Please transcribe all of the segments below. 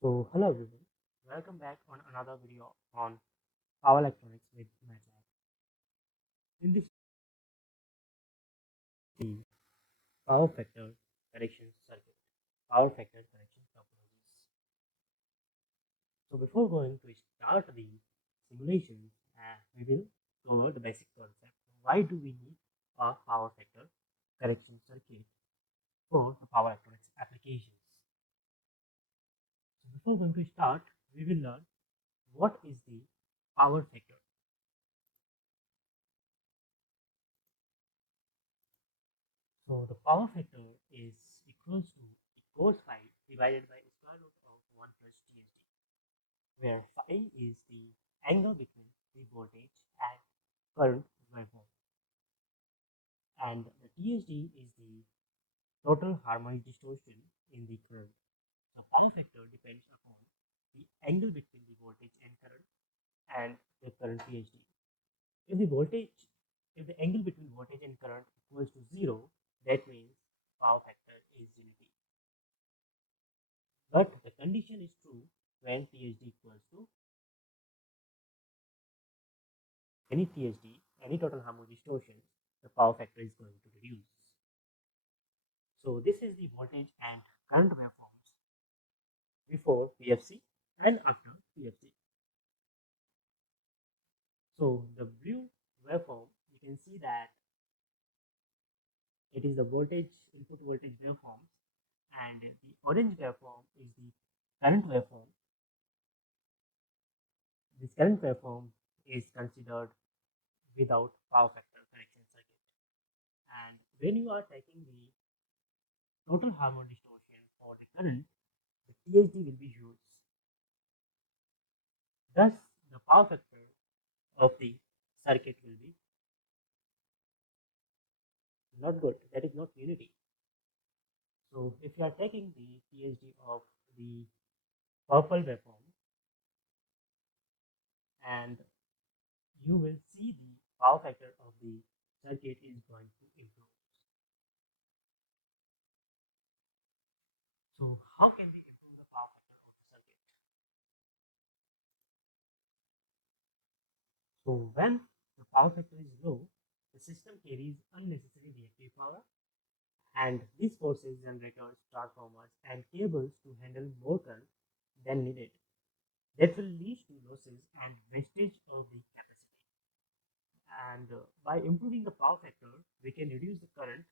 So, hello everyone, welcome back on another video on power electronics with MATLAB. In this, the power factor correction circuit, power factor correction topologies. So, before going to start the simulation, we will cover the basic concept. Why do we need a power factor correction circuit for the power electronics applications? So, before going to start, we will learn what is the power factor. So the power factor is equals to cos phi divided by square root of 1 plus TSD, where phi is the angle between the voltage and current waveform, and the TSD is the total harmonic distortion in the current. The power factor depends upon the angle between the voltage and current and the current TSD. If the voltage, if the angle between voltage and current equals to 0, that means power factor is unity. But the condition is true when TSD equals to any TSD, any total harmonic distortion, the power factor is going to reduce. So this is the voltage and current waveforms before PFC and after PFC. So the blue waveform, you can see that it is the voltage, input voltage waveform, and the orange waveform is the current waveform. This current waveform is considered without power factor correction circuit. And when you are taking the total harmonic distortion for the current, the TSD will be huge. Thus, the power factor of the circuit will be not good. That is not unity. So, if you are taking the TSD of the purple waveform, and you will see the power factor of the circuit is going to improve. So, how can we improve the power factor of the circuit? So, when the power factor is low, the system carries unnecessary reactive power, and this forces generators, transformers, and cables to handle more current than needed. That will lead to losses and wastage of the capacity. And by improving the power factor, we can reduce the current,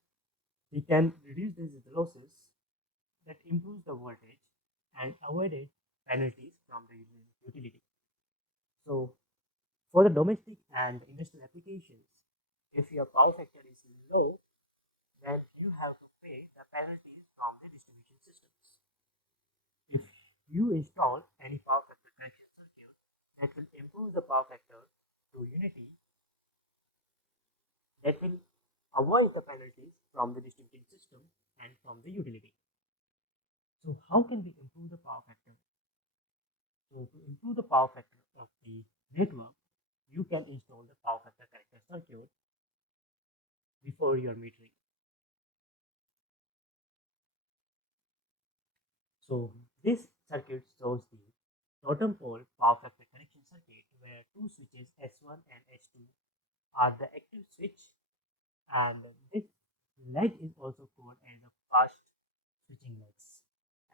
we can reduce the losses, that improves the voltage and avoided penalties from the utility. So, for the domestic and industrial applications, if your power factor is low, then you have to pay the penalties from the distribution systems. If you install any power factor correction circuit that will improve the power factor to unity, that will avoid the penalties from the distributed system and from the utility. So how can we improve the power factor? So to improve the power factor of the network, you can install the power factor corrector circuit before your metering. So this circuit shows the totem pole power factor connection circuit where two switches S1 and S2 are the active switch, and this leg is also called as a fast switching legs,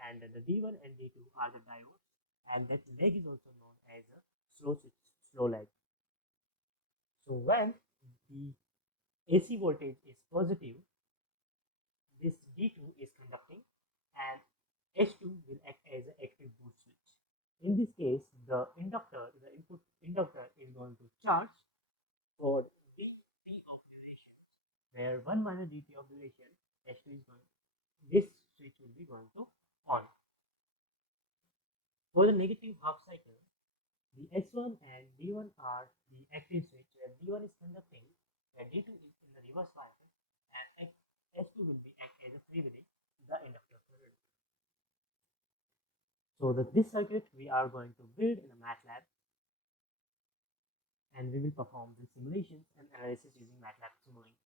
and the D1 and D2 are the diodes, and that leg is also known as a slow switch, slow leg. So when the AC voltage is positive, this D2 is conducting and S2 will act as an active boost switch. In this case, the inductor, the input inductor is going to charge for dt of duration, where 1 minus dt of duration, S2 is going, this switch will be going to on. For the negative half cycle, the S1 and D1 are the active switch, where D1 is conducting, where D2 is in the reverse bias, and S2 will be act as a freewheeling the inductor current. So this circuit we are going to build in a MATLAB, and we will perform the simulations and analysis using MATLAB Simulink.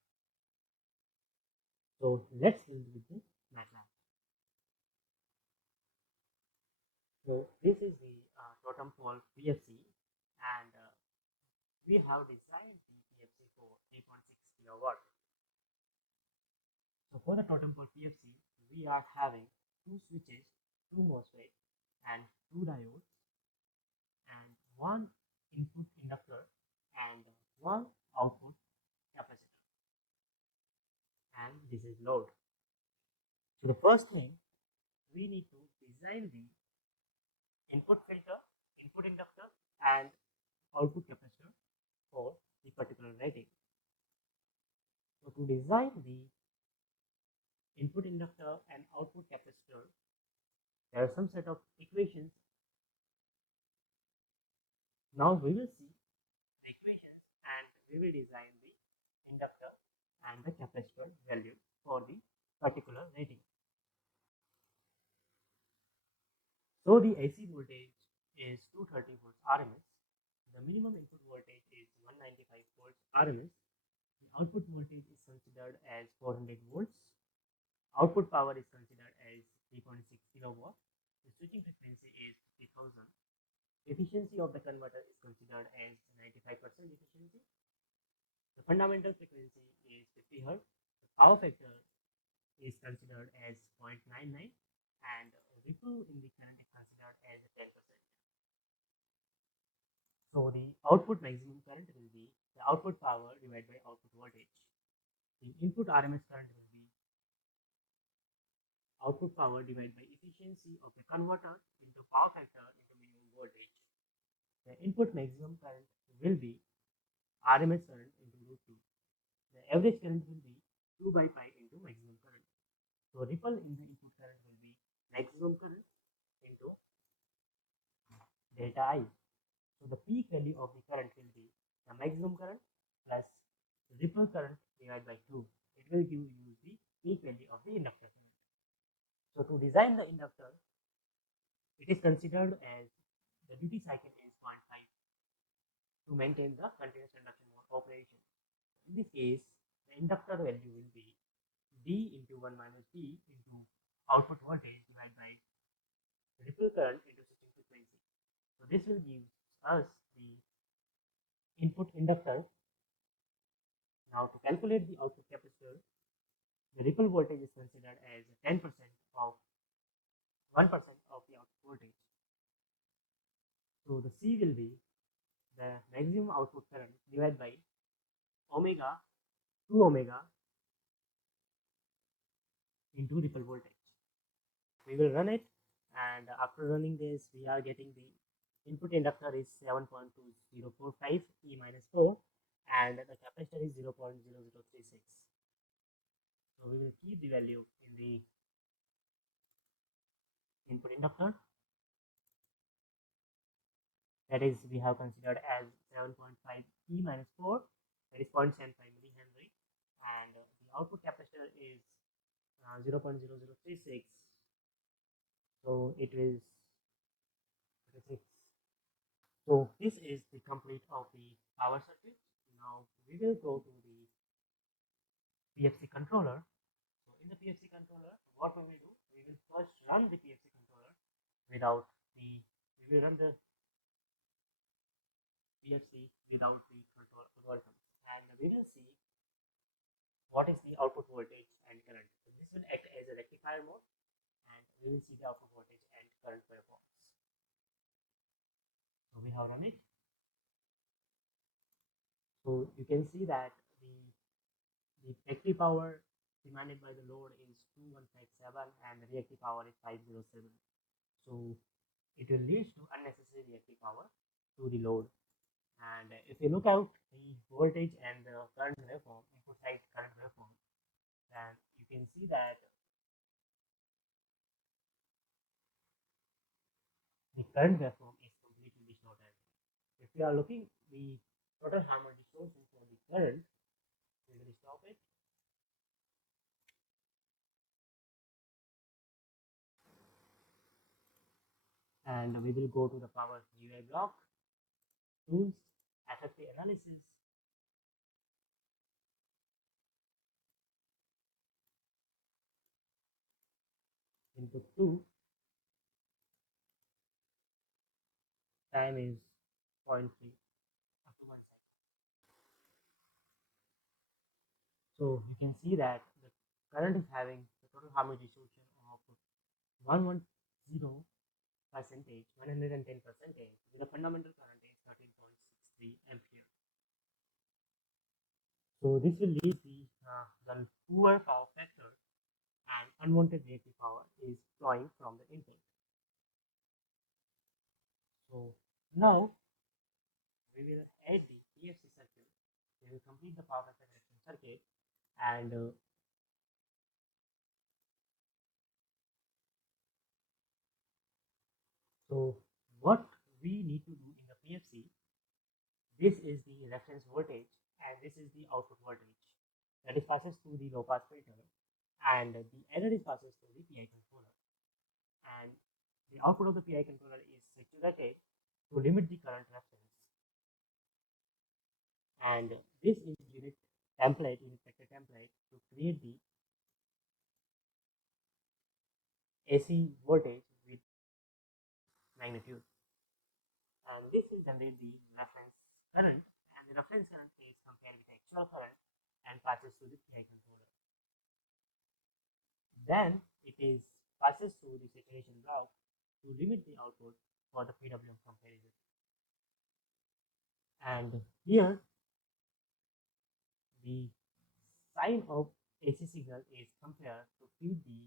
So let's build with the MATLAB. So this is the Totem Pole PFC, and we have designed the PFC for 3.6 kilowatt. So for the Totem Pole PFC, we are having two switches, two MOSFETs, and two diodes, and one input inductor and one output capacitor, and this is load. So the first thing, we need to design the input filter, input inductor, and output capacitor for the particular rating. So to design the input inductor and output capacitor, there are some set of equations. Now we will see the equations and we will design the inductor and the capacitor value for the particular rating. So the AC voltage is 230 volts RMS. The minimum input voltage is 195 volts RMS. The output voltage is considered as 400 volts. Output power is considered as 3.6 kilowatt. The switching frequency is 50,000. Efficiency of the converter is considered as 95% efficiency. The fundamental frequency is 50 Hz. The power factor is considered as 0.99, and ripple in the current is considered as 10%. So the output maximum current will be the output power divided by output voltage. The input RMS current will be output power divided by efficiency of the converter into power factor into minimum voltage. The input maximum current will be RMS current into root 2. The average current will be 2 by pi into maximum current. So ripple in the input current will be maximum current into delta I. So the peak value of the current will be the maximum current plus ripple current divided by 2. It will give you the peak value of the inductor current. So to design the inductor, it is considered as the duty cycle is 0.5 to maintain the continuous induction mode operation. In this case, the inductor value will be D into 1 minus D into output voltage divided by ripple current into switching frequency. So this will give us the input inductor. Now to calculate the output capacitor, the ripple voltage is considered as 10% of 1% of the output voltage. So the C will be the maximum output current divided by omega 2 omega into ripple voltage. We will run it, and after running this, we are getting the input inductor is 7.2045 E minus 4, and the capacitor is 0.0036. So we will keep the value in the input inductor. That is, we have considered as 7.5 E minus 4, that is 0.75 millihenry, and the output capacitor is 0.0036. So it is 6. So this is the complete of the power circuit. Now we will go to the PFC controller. So in the PFC controller, what we will do? We will first run the PFC controller without the. We will run the PFC without the control algorithm, and we will see what is the output voltage and current. So this will act as a rectifier mode, and we will see the output voltage and current waveforms. So we have run it. So you can see that the active power demanded by the load is 2157 and the reactive power is 507. So it will lead to unnecessary reactive power to the load. And if you look out the voltage and the current waveform, input side current waveform, then you can see that the current waveform is completely distorted. If we are looking the total Harman distortion for the current, we will stop it. And we will go to the power GUI block, tools, FFT analysis, input 2, time is 0.3 up to 1 second. So you can see that the current is having the total harmonic distribution of 110 percentage, 110 percentage, with the fundamental current is 13.63 ampere. So this will lead the poor power factor and unwanted reactive power is flowing from the input. So now we will add the PFC circuit. We will complete the power factor correction circuit, and so what we need to do in the PFC, this is the reference voltage and this is the output voltage that is passes through the low pass filter, and the error is passes through the PI controller, and the output of the PI controller is saturated to limit the current reference. And this is unit template, unit vector template to create the AC voltage with magnitude. And this will generate the reference current, and the reference current is compared with the actual current and passes through the PI controller. Then it is passes through the saturation block to limit the output for the PWM comparison. And here the sign of AC signal is compared to feed the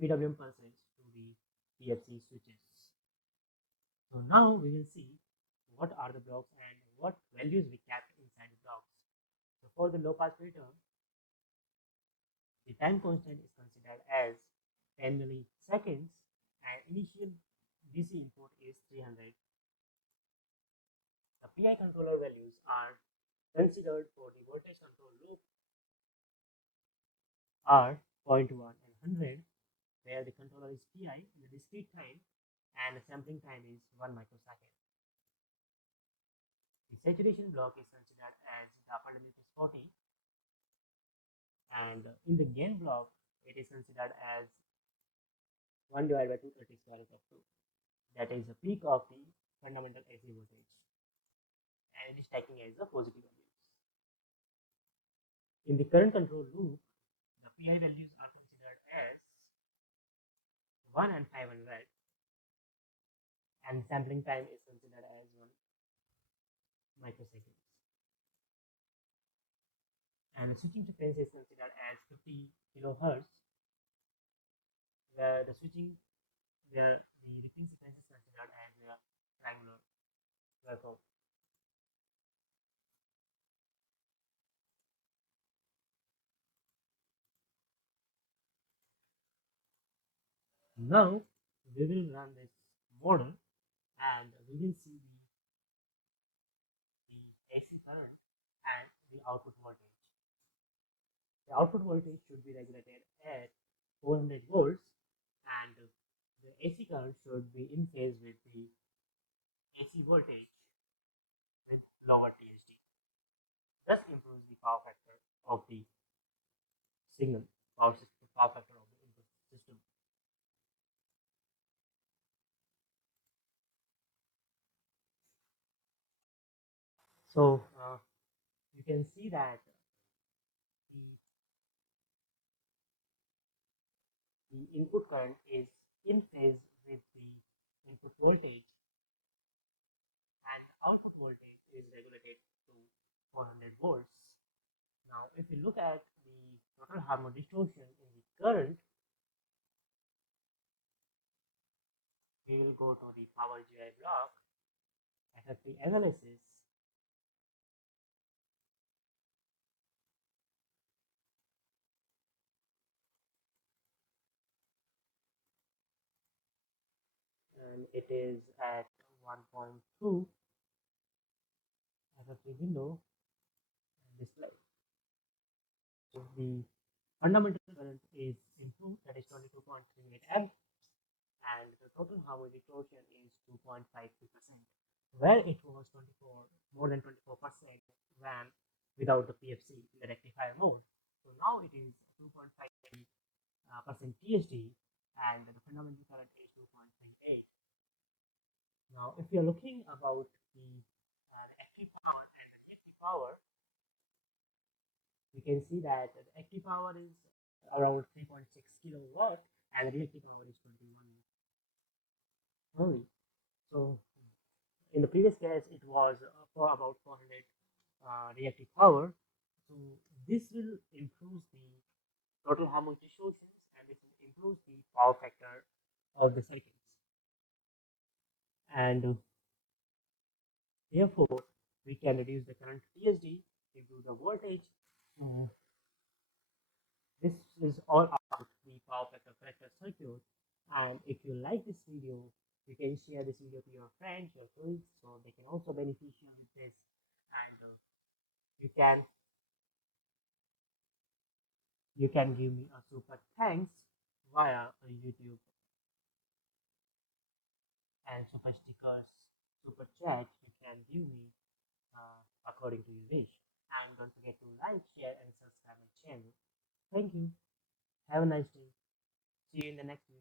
PWM pulses to the PFC switches. So now we will see what are the blocks and what values we kept inside the blocks. So for the low pass filter, the time constant is considered as 10 milliseconds and initial DC input is 300. The PI controller values are considered for the voltage control loop are 0.1 and 100, where the controller is PI in the discrete time and the sampling time is 1 microsecond. The saturation block is considered as the upper limit is 40, and in the gain block it is considered as 1 divided by 230 square root of 2. That is the peak of the fundamental AC voltage, and it is taking as the positive values. In the current control loop, the PI values are considered as 1 and 500, and sampling time is considered as 1 microseconds. And the switching frequency is considered as 50 kilohertz, where the frequency is considered as a triangular waveform. Now we will run this model and we will see the AC current and the output voltage. The output voltage should be regulated at 400 volts, and the AC current should be in phase with the AC voltage with lower THD. Thus improves the power factor of the signal, power factor of the input system. So you can see that the input current is in phase with the input voltage, and the output voltage is regulated to 400 volts. Now, if we look at the total harmonic distortion in the current, we will go to the power GI block, FFT analysis, and it is at 1.2 FFT window and display. So the fundamental current is improved, that is 22.38 amp, and the total harmonic distortion is 2.53%, where it was more than 24% when without the PFC in the rectifier mode. So now it is 2.53% THD, and the fundamental current is 2.38. Now, if you're looking about the active power and the reactive power, you can see that the active power is around 3.6 kilowatt and reactive power is 21 only. So in the previous case, it was for about 400 reactive power. So this will improve the total harmonic distortions and it will improve the power factor of the circuits. And therefore, we can reduce the current PSD, improve the voltage. This is all about the power factor corrector circuit. And if you like this video, you can share this video to your friends, your colleagues, so they can also benefit with this. And you can give me a super thanks via YouTube and super stickers, super chat. You can give me according to your wish. And don't forget to like, share, and subscribe my channel. Thank you. Have a nice day. See you in the next video.